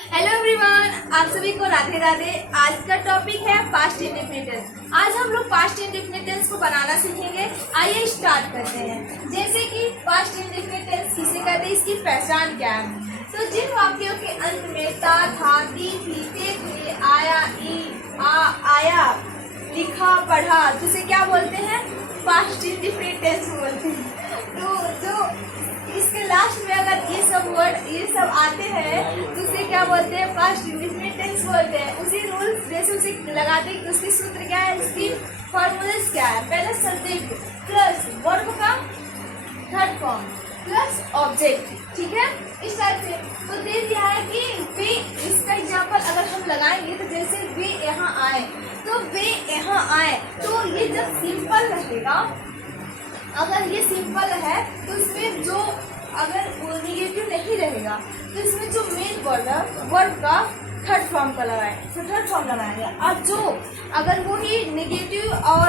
Hello everyone, आप सभी को राधे राधे। आज का टॉपिक है पास्ट इंडेफिनिट टेंस। आज हम लोग पास्ट इंडेफिनिट टेंस को बनाना सीखेंगे। आइए स्टार्ट करते हैं। जैसे कि पास्ट इंडेफिनिट टेंस किसे कहते हैं, इसकी पहचान क्या है। तो जिन वाक्यों के अंत में ता, था, दी, थी, थे, आया, आया, लिखा, पढ़ा, जिसे क्या बोलते हैं, पास्ट इंडेफिनिट टेंस बोलते हैं। तो जो इसके लास्ट में अगर ये सब आते हैं तो उसे क्या बोलते हैं, पास्ट इंडेफिनिट टेंस बोलते हैं। उसी रूल जैसे उसे लगाते हैं कि उसके सूत्र क्या है, उसकी फॉर्मूलाज क्या है। पहले सब्जेक्ट प्लस वर्ब का थर्ड फॉर्म प्लस ऑब्जेक्ट, ठीक है, इस टाइप से। तो दे दिया है कि वे, इसका एग्जाम्पल अगर हम लगाएंगे तो जैसे वे यहाँ आए, तो वे यहाँ आए, तो ये जब सिंपल रहेगा, अगर ये सिंपल है तो इसमें जो अगर वो निगेटिव नहीं रहेगा तो इसमें जो मेन वर्ड है वर्ब का थर्ड फॉर्म का लगाएं, तो थर्ड फॉर्म लगाएंगे। और जो अगर वो ही निगेटिव और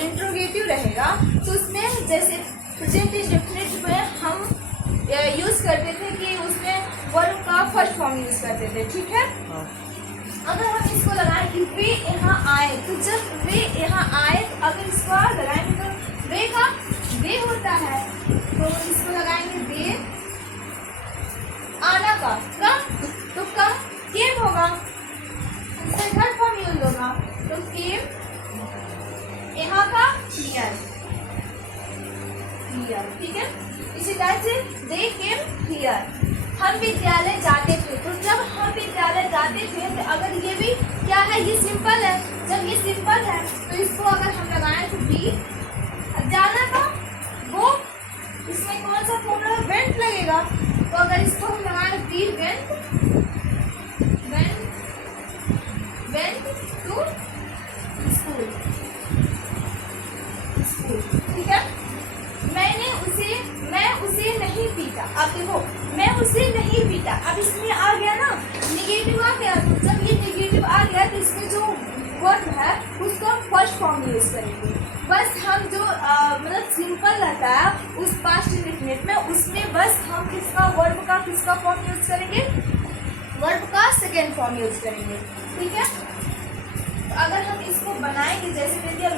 इंट्रोगेटिव रहेगा तो उसमें जैसे प्रेजेंट इंडेफिनिट में हम यूज़ करते थे कि उसमें वर्ब का फर्स्ट फॉर्म यूज़ करते थे, ठीक है। अगर हम इसको लगाएं कि वे यहाँ आए, तो जब वे यहाँ आए तो अगर इसको लगाएंगे तो वे का वे होता है, तो इसको लगाएंगे वे। आना का कम, तो कम केम होगा, इसका थर्ड फॉर्म यूज होगा, तो केम। यहाँ का हियर, ठीक है। इसी तरह से दे केम हियर। हम विद्यालय जाते थे, तो जब हम विद्यालय जाते थे तो अगर ये भी क्या है, ये सिंपल है। जब ये सिंपल है तो इसको अगर हम लगाएं तो बी। जाना का वो, इसमें कौन सा फॉर्मूला वेंट लगेगा, तो अगर इसको हम लगाएं be went, went to school, ठीक है। मैं उसे नहीं पीटा। अब देखो, मैं उसे नहीं पीटा, अब इसमें आ गया ना निगेटिव आ गया। तो जब ये निगेटिव आ गया तो इसमें जो वर्ब है उसको हम फर्स्ट फॉर्म यूज करेंगे। बस हम जो मतलब सिंपल रहता है उस पास्ट इंडेफिनिट में, उसमें बस हम किसका वर्ब का किसका फॉर्म यूज करेंगे, वर्ब का सेकेंड फॉर्म यूज करेंगे, ठीक है। तो अगर हम इसको बनाएंगे, जैसे कह दिया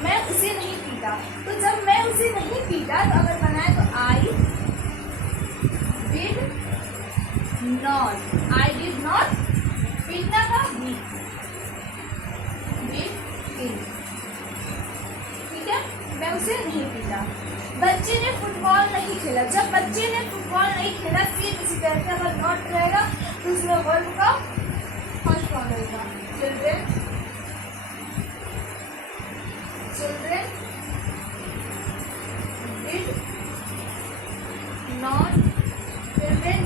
मैं उसे नहीं पीटा, तो जब मैं उसे नहीं पीटा तो अगर बनाए तो आई डिड नॉट, पीटना का भी, ठीक है, मैं उसे नहीं पीटा। बच्चे ने फुटबॉल नहीं खेला, जब बच्चे ने फुटबॉल नहीं खेला, फिर इसी तरह से अगर नॉट रहेगा तो उसमें वर्ब का फर्स्ट फॉर्म रहेगा। चिल्ड्रेन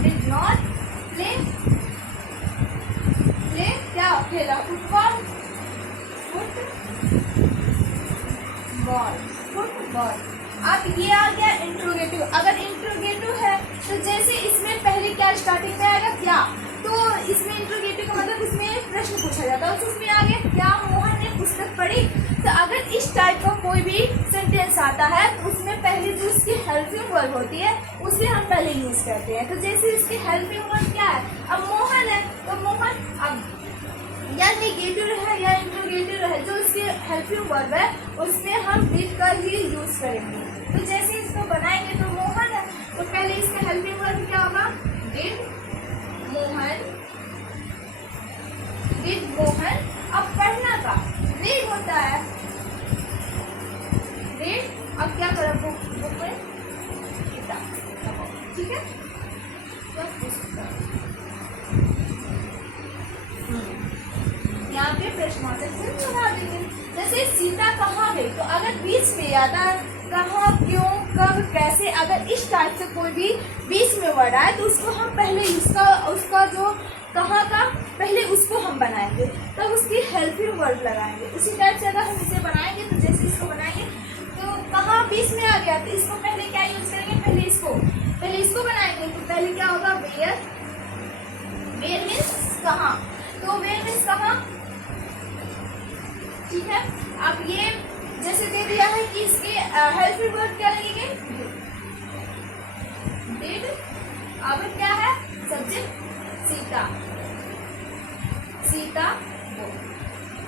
डिड नॉट प्ले क्या खेला, फुटबॉल, फुटबॉल। अब ये आ गया इंट्रोगेटिव। अगर इंट्रोगेटिव है तो जैसे इसमें पहले क्या स्टार्टिंग में आएगा क्या, तो इसमें इंट्रोगेटिव का मतलब इसमें प्रश्न पूछा जाता है। उसमें आ गया क्या मोहन ने पुस्तक पढ़ी। तो अगर इस टाइप का कोई भी सेंटेंस आता है तो उसमें पहले जो उसकी हेल्पिंग वर्ब होती है उसे हम पहले यूज करते हैं। तो जैसे इसकी हेल्पिंग वर्ब क्या है, अब मोहन है तो मोहन, अब या निगेटिव है या इंट्रोगेटिव है, जो उसकी हेल्पिंग वर्ब है उसमें हम डिड का ही यूज करेंगे। तो जैसे इसको बनाएंगे तो मोहन है तो पहले इसका हेल्पिंग वर्ब क्या होगा, डिड मोहन। अब पढ़ना का रीड होता है, रीड। अब क्या करें, बुक में किताब, ठीक है। यहाँ पे प्रश्नवाचक से बना देंगे। जैसे सीता कहाँ गई, तो अगर बीच में आता है कहाँ, क्यों, कब, कैसे, अगर इस टाइप से कोई भी बीच में वर्ड आए तो उसको हम पहले उसका जो कहाँ का पहले उसको हम बनाएंगे, तब उसकी हेल्पिंग वर्ब लगाएंगे। उसी टाइप से अगर हम इसे बनाएंगे तो जैसे इसको बनाएंगे तो कहाँ बीच में आ गया तो इसको पहले क्या यूज करेंगे, पहले इसको बनाएंगे। तो पहले क्या होगा, वेयर मीन्स कहाँ, तो वेयर मीन्स कहाँ, ठीक है। अब ये जैसे दे दिया है कि इसके हेल्पिंग वर्ब क्या लगेंगे, डिड। अब क्या है, सब्जेक्ट सीता, सीता गो,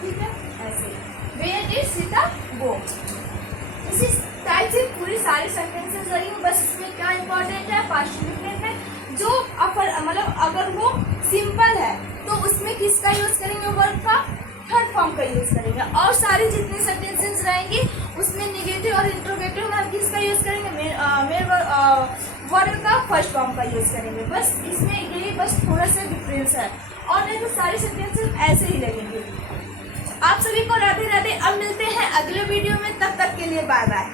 ठीक है ऐसे। वेयर डिड सीता गो। इसी टाइप से पूरी सारी सेंटेंसेस रही हूँ, बस इसमें क्या इंपॉर्टेंट है, पास्ट इंडेफिनिट में जो मतलब अगर वो सिंपल है तो उसमें किसका यूज करेंगे, वर्ब का थर्ड फॉर्म का यूज करेंगे, और सारी जितनी सेंटेंसेस रहेंगी उसमें निगेटिव और इंट्रोगेटिव में हम किसका यूज करेंगे, मेन वर्ब का फर्स्ट फॉर्म का यूज करेंगे। बस इसमें यही बस थोड़ा सा डिफरेंस है, और नहीं तो सारी सेंटेंसेस ऐसे ही लगेंगे। आप सभी को राधे राधे। अब मिलते हैं अगले वीडियो में, तब तक के लिए बाय बाय।